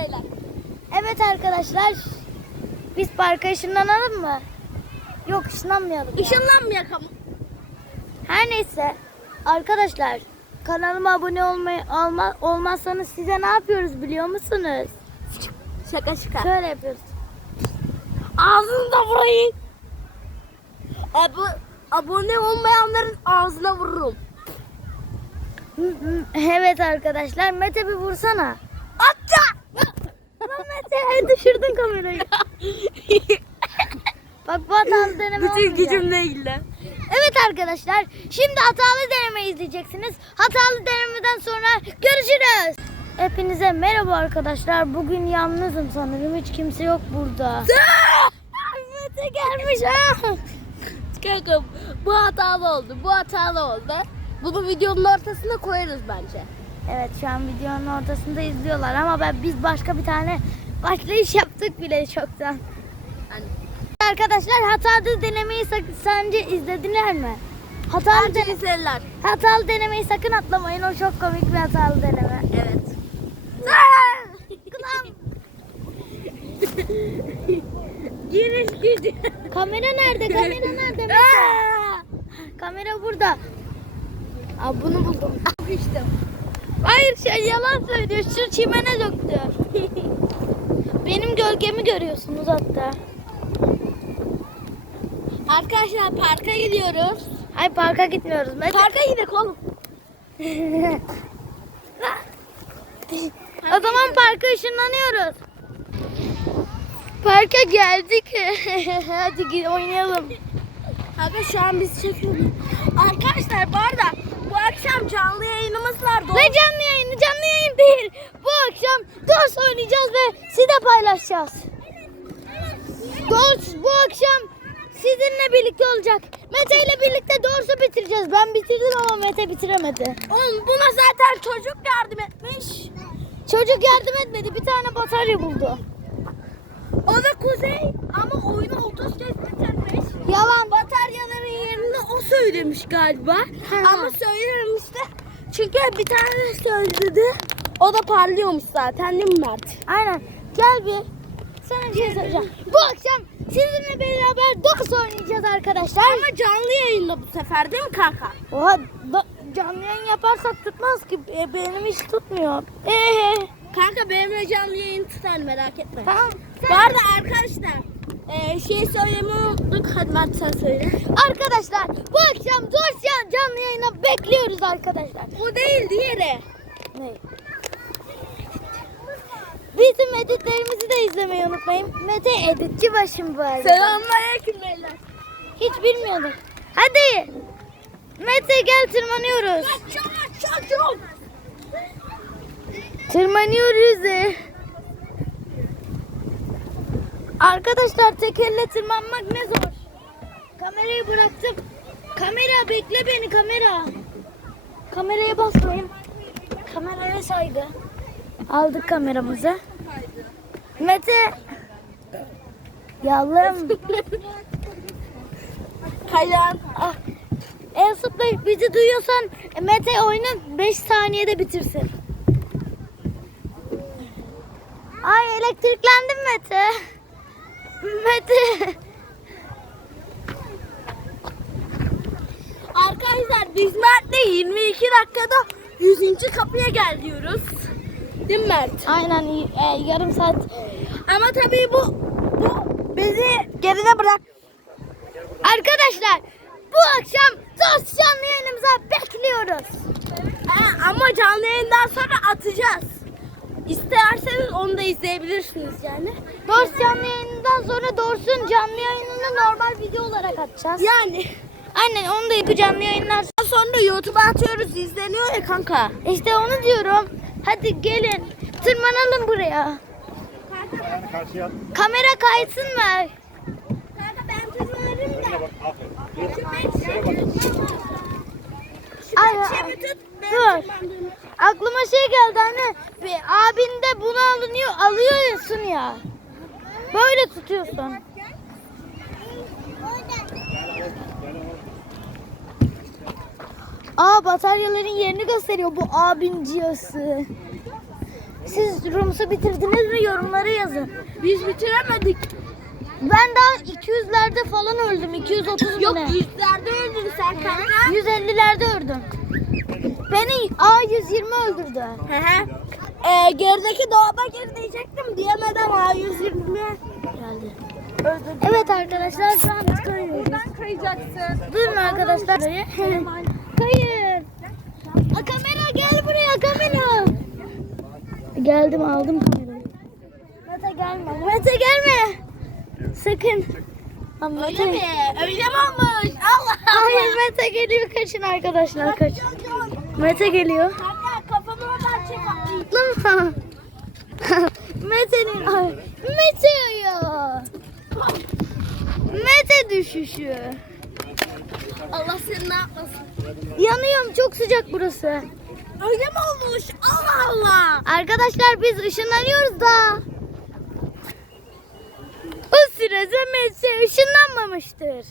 beyler. Evet arkadaşlar. Biz parka ışınlanalım mı? Yok ışınlanmayalım. ya. Işınlanmayak Her neyse. Arkadaşlar kanalıma abone olmayı olma, olmazsanız size ne yapıyoruz biliyor musunuz? Şaka şaka. Şöyle yapıyoruz. Ağzını da vurayım. Abo abone olmayanların ağzına vururum. Evet arkadaşlar Mete bir vursana. Atça! Lan Mete düşürdün kamerayı. Bak bu hatalı deneme Bütün olmayacak. gücümle ilgili. Evet arkadaşlar şimdi hatalı deneme izleyeceksiniz. Hatalı denemeden sonra görüşürüz. Hepinize merhaba arkadaşlar. Bugün yalnızım sanırım. Hiç kimse yok burada. Mete gelmiş ha. Kanka bu hatalı oldu. Bu hatalı oldu. Bunu videonun ortasına koyarız bence. Evet şu an videonun ortasında izliyorlar ama ben biz başka bir tane başlayış yaptık bile çoktan. Hani Arkadaşlar hatalı denemeyi sence izlediler mi? Hatalı, bence dene- izlerler. hatalı denemeyi sakın atlamayın. O çok komik bir hatalı deneme. Evet. Kulağım. Giriş gücü. Kamera nerede? Kamera nerede? Kamera burada. Aa, bunu buldum. İşte. Hayır şey yalan söylüyor. Şu çimene döktü. Benim gölgemi görüyorsunuz hatta. Arkadaşlar parka gidiyoruz. Hayır parka gitmiyoruz. Mete. Parka gidelim oğlum. o zaman parka ışınlanıyoruz. Parka geldik. Hadi oynayalım. Kanka şu an biz çekiyoruz. Arkadaşlar bu arada bu akşam canlı yayınımız var. Ve canlı yayını canlı yayın değil. Bu ders oynayacağız ve size paylaşacağız. Ders bu akşam sizinle birlikte olacak. Mete ile birlikte Dors'u bitireceğiz. Ben bitirdim ama Mete bitiremedi. Oğlum buna zaten çocuk yardım etmiş. Çocuk yardım etmedi. Bir tane batarya buldu. O da Kuzey ama oyunu 30 kez bitirmiş. Yalan. Bataryaların yerini o söylemiş galiba. Hı. ama söylememiş de. Çünkü bir tane söyledi. O da parlıyormuş zaten değil mi Mert? Aynen. Gel bir. Sana bir şey soracağım. Bu akşam sizinle beraber Dors oynayacağız arkadaşlar. Ama canlı yayında bu sefer değil mi kanka? Oha da, canlı yayın yaparsak tutmaz ki. E, benim hiç tutmuyor. Ee, Kanka benimle canlı yayın tutar merak etme. tamam. Bu arada arkadaşlar e, şey söylemeyi unuttuk. Hadi Mert sen söyle. Arkadaşlar bu akşam Dorsiyan canlı yayına bekliyoruz arkadaşlar. O değil diğeri. Ne? Bizim editlerimizi de izlemeyi unutmayın. Mete editçi başım bu arada. Selamünaleyküm beyler. Hiç bilmiyordum. Hadi. Mete gel tırmanıyoruz. Tırmanıyoruz. e. Arkadaşlar tek elle tırmanmak ne zor. Kamerayı bıraktım. Kamera bekle beni kamera. Kameraya basmayın. Kameraya saygı. Aldık kameramızı. Mete. Yallım. Kayran. ah. Elsut Bey bizi duyuyorsan Mete oyunu 5 saniyede bitirsin. Ay elektriklendim Mete. Mete. Arkadaşlar biz Mert'le 22 dakikada 100. kapıya gel diyoruz. Değil mi Mert? Aynen e, yarım saat. Ama tabii bu bu bizi geride bırak. Arkadaşlar bu akşam dost canlı yayınımıza bekliyoruz. Ee, ama canlı yayından sonra atacağız. İsterseniz onu da izleyebilirsiniz yani. Dost canlı yayınından sonra Dors'un canlı yayınını normal video olarak atacağız. Yani Aynen onu da yapacağım canlı yayınlar. sonra YouTube'a atıyoruz izleniyor ya kanka. İşte onu diyorum. Hadi gelin tırmanalım buraya. Kamera kaysın mı? Kanka ben tırmanırım da. Ay, Dur. Aklıma şey geldi anne. Bir abin de bunu alınıyor, alıyorsun ya. Böyle tutuyorsun. Aa bataryaların yerini gösteriyor bu abin cihazı. Siz Rums'u bitirdiniz mi? Yorumlara yazın. Biz bitiremedik. Ben daha 200'lerde falan öldüm. 230 mu Yok ne? yüzlerde öldün sen kanka. 150'lerde öldüm. Beni A120 öldürdü. Hı hı. Ee, gerideki dolaba gir diyecektim diyemedim ha 120 geldi. Evet arkadaşlar şu an biz kayıyoruz. Buradan kayacaksın. Durun arkadaşlar. Kayın. A, kamera gel buraya kamera. Geldim aldım kamerayı. Mete gelme. Mete gelme. Sakın. Ama Öyle Mete. mi? Öyle mi olmuş? Allah Hayır Mete geliyor kaçın arkadaşlar kaç. Mete geliyor. Kafamı oradan çek. Atlama. Mete'nin Mete ya. Mete düşüşü. Allah seni ne yapmasın. Yanıyorum çok sıcak burası. Öyle mi olmuş? Allah Allah. Arkadaşlar biz ışınlanıyoruz da. O sırada Mete ışınlanmamıştır.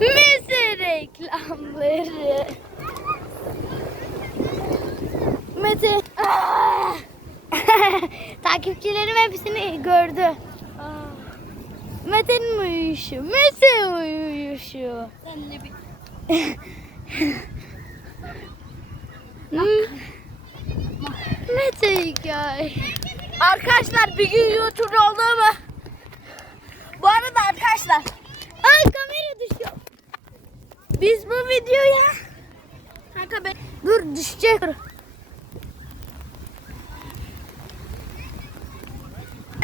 Mete reklamları. Mete. Takipçilerim hepsini gördü. Mete'nin uyuyuşu. Mete uyuyuşu. Sen bir Mete hikaye. Arkadaşlar bir gün YouTuber olduğumu. Bu arada arkadaşlar Ay kamera düşüyor. biz bu videoya Kanka ben Dur düşecek.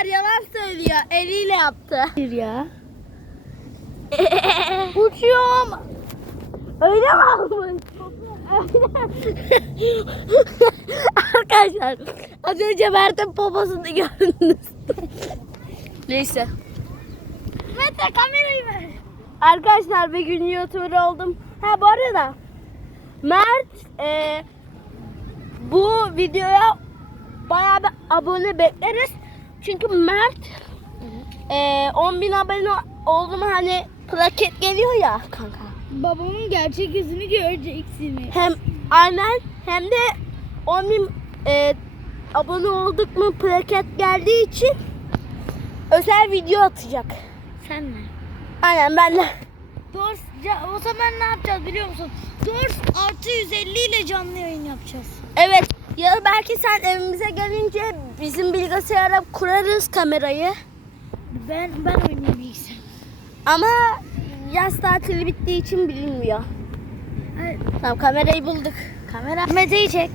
yalan söylüyor. Eliyle yaptı. Ya. Uçuyorum. Öyle mi olmuş? Arkadaşlar az önce Mert'in poposunu gördünüz. Neyse. Mete kamerayı ver. Arkadaşlar bir gün YouTuber oldum. Ha bu arada Mert e, bu videoya bayağı bir abone bekleriz. Çünkü Mert e, 10.000 abone oldu mu hani plaket geliyor ya kanka. Babamın gerçek yüzünü göreceksiniz. Hem aynen hem de 10.000 e, abone olduk mu plaket geldiği için özel video atacak. Sen mi? Aynen ben de. Dors, o zaman ne yapacağız biliyor musun? Dors artı 150 ile canlı yayın yapacağız. Evet. Ya belki sen evimize gelince bizim bilgisayara kurarız kamerayı. Ben ben oynayayım bilgisayar. Ama yaz tatili bittiği için bilinmiyor. Tamam kamerayı bulduk. Kamera. Mete'yi çek.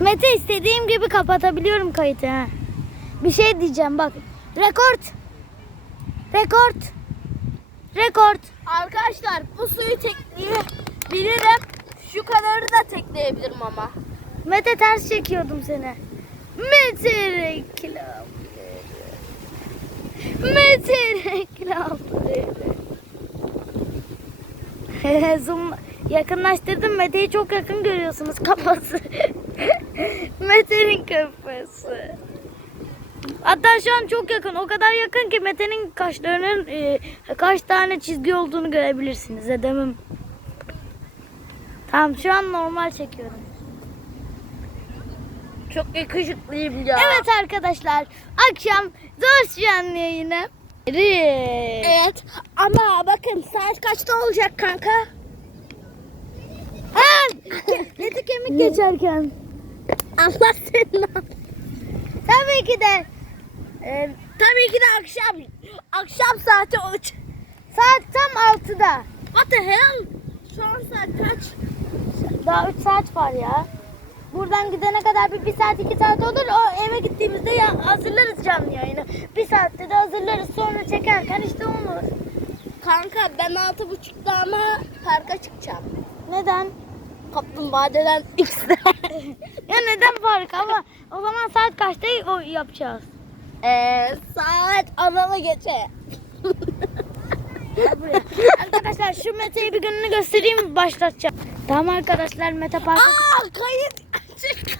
Mete istediğim gibi kapatabiliyorum kayıtı ha. Bir şey diyeceğim bak. Rekord. Rekord. Rekord. Arkadaşlar bu suyu tekleyebilirim. Şu kadarı da tekleyebilirim ama. Mete ters çekiyordum seni. Mete reklam. Mete reklamları. Zoom yakınlaştırdım. Mete'yi çok yakın görüyorsunuz kafası. Mete'nin kafası. Hatta şu an çok yakın. O kadar yakın ki Mete'nin kaşlarının e, kaç tane çizgi olduğunu görebilirsiniz. Edemem. Tamam şu an normal çekiyorum. Çok yakışıklıyım ya. Evet arkadaşlar akşam Dors canlı yayını. Evet. Ama bakın saat kaçta olacak kanka? Ha, Eti kemik geçerken. Allah senin Tabii ki de Ee, tabii ki de akşam. Akşam saati 3. saat tam 6'da. What the hell? Şu an saat kaç? Daha 3 saat var ya. Buradan gidene kadar bir, bir saat iki saat olur. O eve gittiğimizde ya hazırlarız canlı yayını. Bir saatte de hazırlarız. Sonra çekerken işte olur. Kanka ben altı buçukta ama parka çıkacağım. Neden? Kaplumbağadan X'de. Ya neden fark ama o zaman saat kaçta o yapacağız? Eee saat analı geçe. Arkadaşlar şu Mete'ye bir gününü göstereyim başlatacağım. Tamam arkadaşlar Mete Park'a Aa kayıt açık.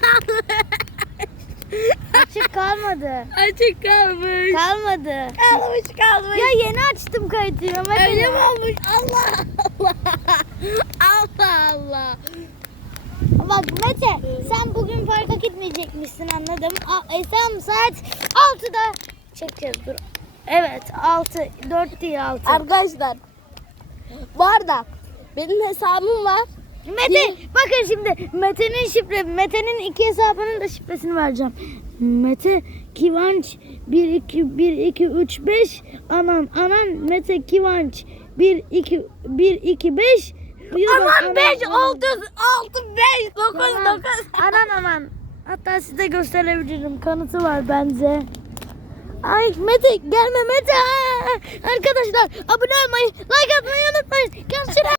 Açık kalmadı. Açık kalmış. Kalmadı. Kalmış kalmış. Ya yeni açtım kayıtı. Mete Öyle mi olmuş? Allah Allah. Allah Allah. bak Mete sen bugün parka gitmeyecekmişsin anladım. A, e, sen saat 6'da çekeceğiz dur. Evet 6 4 değil 6. Arkadaşlar bu arada benim hesabım var. Mete bakın şimdi Mete'nin şifre Mete'nin iki hesabının da şifresini vereceğim. Mete Kivanç 1 2 1 2 3 5 anan anan Mete Kivanç 1 2 1 2 5 Aman 5 6 6 5 9 Anan, 9. anan anan. Hatta size gösterebilirim. Kanıtı var bence. Ay Mete gelme Mete. Arkadaşlar abone olmayı, like atmayı unutmayın. Görüşürüz.